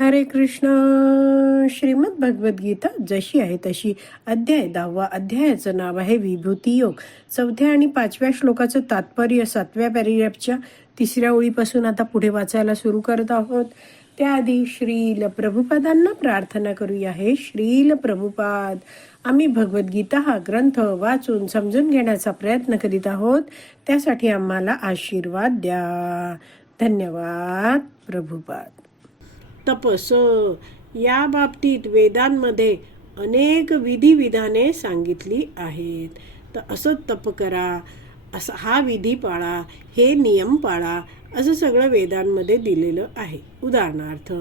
हरे कृष्ण. श्रीमद भगवद्गीता जशी आहे तशी अध्याय दहावा. अध्यायाचं नाव आहे विभूती योग. चौथ्या आणि पाचव्या श्लोकाचं तात्पर्य सातव्या पॅरिग्राफच्या तिसऱ्या ओळीपासून आता पुढे वाचायला सुरू करत आहोत. त्याआधी श्रील प्रभुपादांना प्रार्थना करूया. हे श्रील प्रभुपाद आम्ही भगवद्गीता हा ग्रंथ वाचून समजून घेण्याचा प्रयत्न करीत आहोत. त्यासाठी आम्हाला आशीर्वाद द्या. धन्यवाद प्रभुपाद. तपस या बाबतीत वेदांमध्ये अनेक विधिविधाने सांगितली आहेत. तर असं तप करा असा हा विधी पाळा हे नियम पाळा असं सगळं वेदांमध्ये दिलेलं आहे. उदाहरणार्थ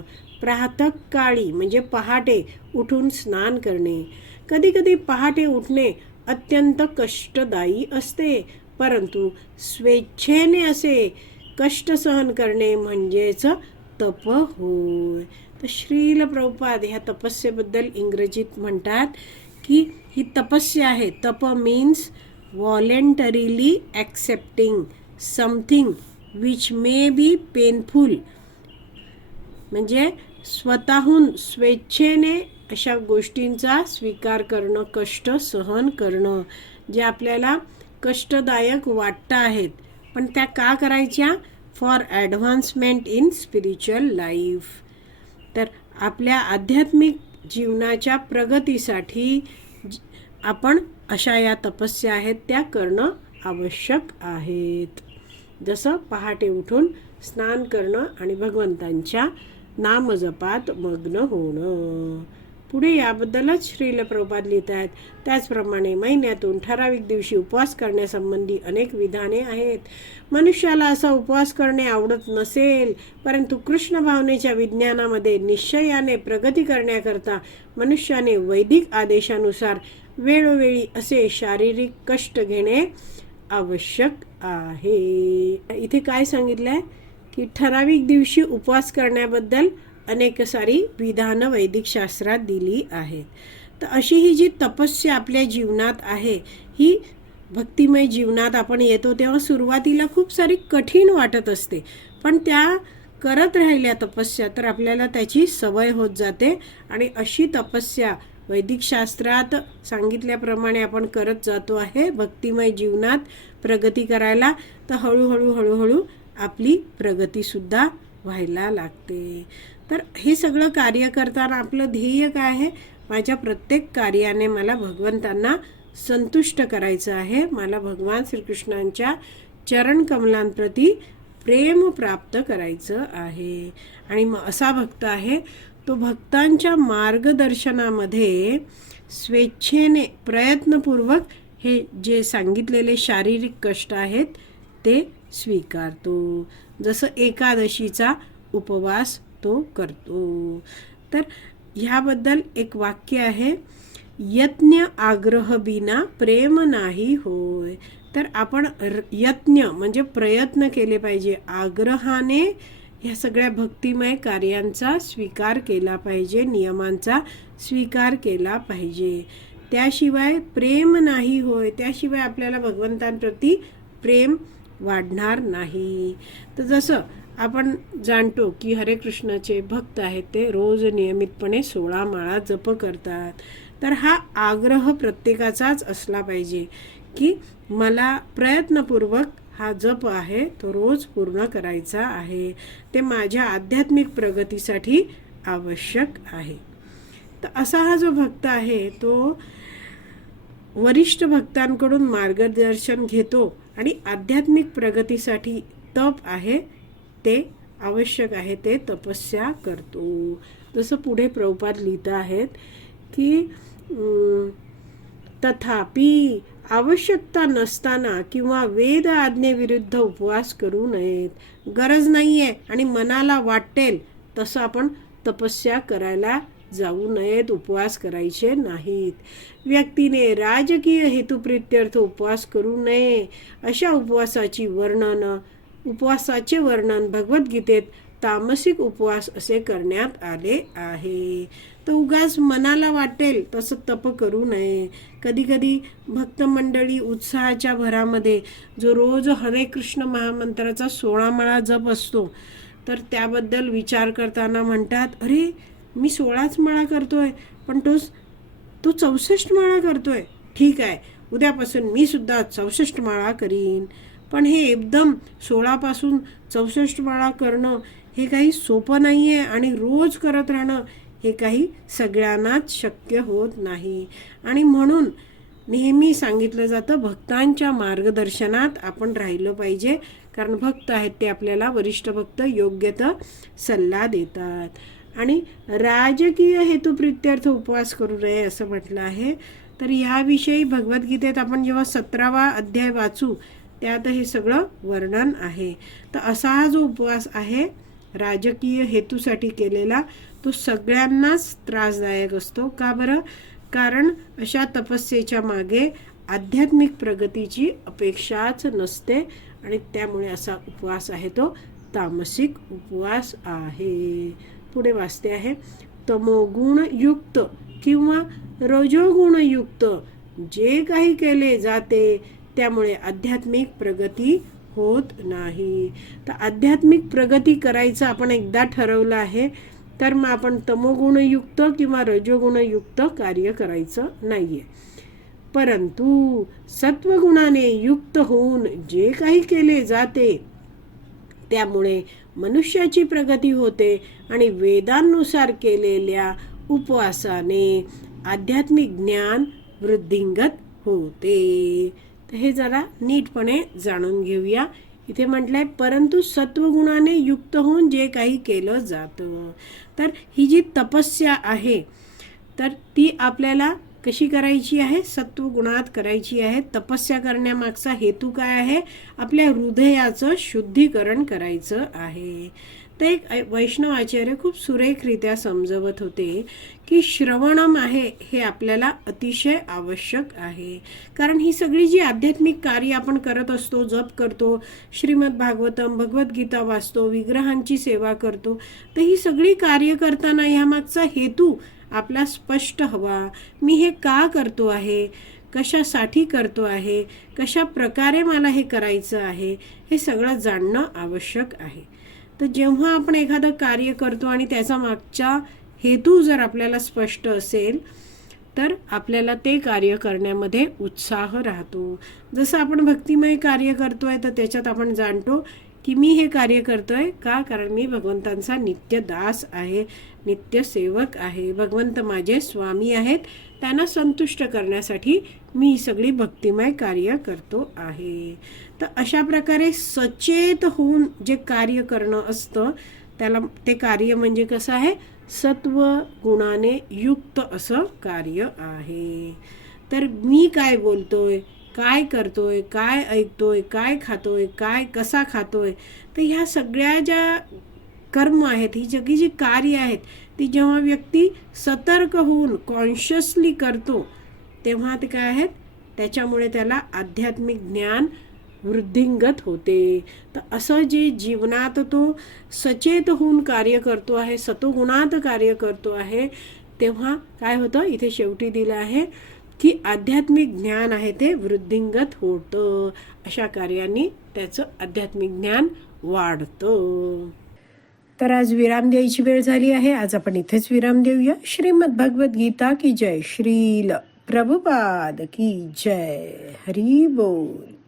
प्रातःकाळी म्हणजे पहाटे उठून स्नान करणे. कधीकधी पहाटे उठणे अत्यंत कष्टदायी असते परंतु स्वेच्छेने असे कष्ट सहन करणे म्हणजेच तप होय तर श्रील प्रभुपाद ह्या तपस्येबद्दल इंग्रजीत म्हणतात की ही तपस्या आहे. तप means voluntarily accepting something which may be painful म्हणजे स्वतःहून स्वेच्छेने अशा गोष्टींचा स्वीकार करणं कष्ट सहन करणं जे आपल्याला कष्टदायक वाटतं आहेत. पण त्या का करायच्या? For advancement in spiritual life तर आपल्या आध्यात्मिक जीवनाच्या प्रगतीसाठी ज- आपण अशा या तपस्या आहेत त्या करणं आवश्यक आहेत. जसं पहाटे उठून स्नान करणं आणि भगवंतांच्या नामजपात मग्न होणं. पुढे याबद्दलच श्रील प्रभुपाद लिहित आहेत त्याचप्रमाणे महिन्यातून ठराविक दिवशी उपवास करण्यासंबंधी अनेक विधाने आहेत. मनुष्याला असा उपवास करणे आवडत नसेल परंतु कृष्ण भावनेच्या विज्ञानामध्ये निश्चयाने प्रगती करण्याकरता मनुष्याने वैदिक आदेशानुसार वेळोवेळी असे शारीरिक कष्ट घेणे आवश्यक आहे. इथे काय सांगितलं आहे की ठराविक दिवशी उपवास करण्याबद्दल अनेक सारी विधानं वैदिक शास्त्रात दिली आहेत. तर अशी ही जी तपस्या आपल्या जीवनात आहे ही भक्तिमय जीवनात आपण येतो तेव्हा सुरुवातीला खूप सारी कठीण वाटत असते. पण त्या करत राहिल्या तपस्या तर आपल्याला त्याची सवय होत जाते आणि अशी तपस्या वैदिक शास्त्रात सांगितल्याप्रमाणे आपण करत जातो आहे भक्तिमय जीवनात प्रगती करायला. तर हळूहळू हळूहळू आपली प्रगतीसुद्धा व्हायला लागते. तर हे सगळं कार्य करताना आपलं ध्येय काय आहे? माझ्या प्रत्येक कार्याने मला भगवंतांना संतुष्ट करायचं आहे. मला भगवान श्रीकृष्णांच्या चरणकमलांप्रती प्रेम प्राप्त करायचं आहे. आणि मग असा भक्त आहे तो भक्तांच्या मार्गदर्शनामध्ये स्वेच्छेने प्रयत्नपूर्वक हे जे सांगितलेले शारीरिक कष्ट आहेत ते स्वीकारतो. जसं एकादशीचा उपवास तो करतो. तर ह्याबद्दल एक वाक्य आहे यत्न आग्रह बिना प्रेम नाही होय. तर आपण र- म्हणजे प्रयत्न केले पाहिजे. आग्रहाने ह्या सगळ्या भक्तिमय कार्यांचा स्वीकार केला पाहिजे नियमांचा स्वीकार केला पाहिजे. त्याशिवाय प्रेम नाही होय. त्याशिवाय आपल्याला भगवंतांप्रती प्रेम वाढणार नाही. तर जसं आपण जाणतो की हरे कृष्णाचे भक्त आहेत ते रोज नियमितपणे सोळा माळा जप करतात. तर हा आग्रह प्रत्येकाचाच असला पाहिजे की मला प्रयत्नपूर्वक हा जप आहे तो रोज पूर्ण करायचा आहे. ते माझ्या आध्यात्मिक प्रगतीसाठी आवश्यक आहे. तर असा हा जो भक्त आहे तो वरिष्ठ भक्तांकडून मार्गदर्शन घेतो. आणि आध्यात्मिक प्रगतीसाठी तप आहे ते आवश्यक आहे ते तपस्या करतो. जसं पुढे प्रभुपाद लिहित आहेत की तथापि आवश्यकता नसताना किंवा वेद आज्ञेविरुद्ध उपवास करू नयेत. गरज नाही आहे आणि मनाला वाटेल तसं आपण तपस्या करायला जाऊ नयेत उपवास करायचे नाहीत. व्यक्तीने राजकीय हेतुप्रित्यर्थ उपवास करू नये अशा उपवासाची वर्णन उपवासाचे वर्णन भगवद्गीतेत तामसिक उपवास असे करण्यात आले आहे. तर उगाच मनाला वाटेल तसं तप करू नये. कधीकधी भक्तमंडळी उत्साहाच्या भरामध्ये जो रोज हरे कृष्ण महामंत्राचा सोळा माळा जप असतो तर त्याबद्दल विचार करताना म्हणतात अरे मी सोळाच माळा करतोय पण तोच तो चौसष्ट माळा करतोय. ठीक आहे उद्यापासून मी सुद्धा चौसष्ट माळा करीन. पण हे एकदम सोळापासून चौसष्ट माळा करणं हे काही सोपं नाही आहे आणि रोज करत राहणं हे काही सगळ्यांनाच शक्य होत नाही. आणि म्हणून नेहमी सांगितलं जातं भक्तांच्या मार्गदर्शनात आपण राहिलं पाहिजे. कारण भक्त आहेत ते आपल्याला वरिष्ठ भक्त योग्य तर सल्ला देतात. आणि राजकीय हेतुप्रित्यर्थ उपवास करू नये असं म्हटलं आहे. तर ह्याविषयी भगवद्गीतेत आपण जेव्हा सतरावा अध्याय वाचू त्यात हे सगळं वर्णन आहे. तर असा हा जो उपवास आहे राजकीय हेतूसाठी केलेला तो सगळ्यांनाच त्रासदायक असतो. का बरं? कारण अशा तपस्येच्या मागे आध्यात्मिक प्रगतीची अपेक्षाच नसते आणि त्यामुळे असा उपवास आहे तो तामसिक उपवास आहे. पुढे वाचते आहे. तमोगुणयुक्त किंवा रजोगुणयुक्त जे काही केले जाते त्यामुळे आध्यात्मिक प्रगती होत नाही. तर आध्यात्मिक प्रगती करायचं आपण एकदा ठरवलं आहे तर मग आपण तमोगुणयुक्त किंवा रजोगुणयुक्त कार्य करायचं नाहीये. परंतु सत्वगुणाने युक्त होऊन जे काही केले जाते त्यामुळे मनुष्याची प्रगती होते आणि वेदांनुसार केलेल्या उपवासाने आध्यात्मिक ज्ञान वृद्धिंगत होते. तर हे जरा नीटपणे जाणून घेऊया. इथे म्हटलंय परंतु सत्वगुणाने युक्त होऊन जे काही केलं जातं. तर ही जी तपस्या आहे तर ती आपल्याला कशी करायची आहे? सत्वगुणात करायची आहे. तपस्या करण्यामागचा हेतू काय आहे? आपल्या हृदयाचं शुद्धीकरण करायचं आहे. तर एक वैष्णव आचार्य खूप सुरेखरित्या समजवत होते की श्रवणम आहे हे आपल्याला अतिशय आवश्यक आहे. कारण ही सगळी जी आध्यात्मिक कार्य आपण करत असतो जप करतो श्रीमद भागवतम भगवद्गीता वाचतो विग्रहांची सेवा करतो तर ही सगळी कार्य करताना ह्यामागचा हेतू आपला स्पष्ट हवा. मी हे का करतो आहे? कशासाठी करतो आहे? कशा प्रकारे मला हे करायचं आहे? हे सगळं जाणणं आवश्यक आहे. तर जेव्हा आपण एखादं कार्य करतो आणि त्याचा मागचा हेतू जर आपल्याला स्पष्ट असेल तर आपल्याला ते कार्य करण्यामध्ये उत्साह राहतो. जसं आपण भक्तिमय कार्य करतोय तर त्याच्यात आपण जाणतो की मी हे कार्य करतोय का? कारण मी भगवंतांचा नित्य दास आहे नित्य सेवक आहे. भगवंत माझे स्वामी आहेत. त्यांना संतुष्ट करण्यासाठी मी सगळी भक्तिमय कार्य करतो आहे. तर अशा प्रकारे सचेत होऊन जे कार्य करणं असतं त्याला ते कार्य म्हणजे कसं आहे? सत्व गुणाने युक्त असं कार्य आहे. तर मी काय बोलतोय? काय करतोय काय ऐकतोय काय खातोय काय कसा खातोय? तर ह्या सगळ्या ज्या कर्म आहेत ही सगळी जी कार्य आहेत ती जेव्हा व्यक्ती सतर्क होऊन कॉन्शियसली करतो तेव्हा ते काय आहेत? त्याच्यामुळे त्याला आध्यात्मिक ज्ञान वृद्धिंगत होते. तर असं जे जीवनात तो सचेत होऊन कार्य करतो आहे सतोगुणात कार्य करतो आहे तेव्हा काय होतं? इथे शेवटी दिलं आहे की आध्यात्मिक ज्ञान आहे ते वृद्धिंगत होतं. अशा कार्याने त्याचं आध्यात्मिक ज्ञान वाढतं. तर आज विराम द्यायची वेळ झाली आहे. आज आपण इथेच विराम देऊया. श्रीमद भगवद्गीता की जय श्रील. प्रभुपाद की जय. हरी बोल.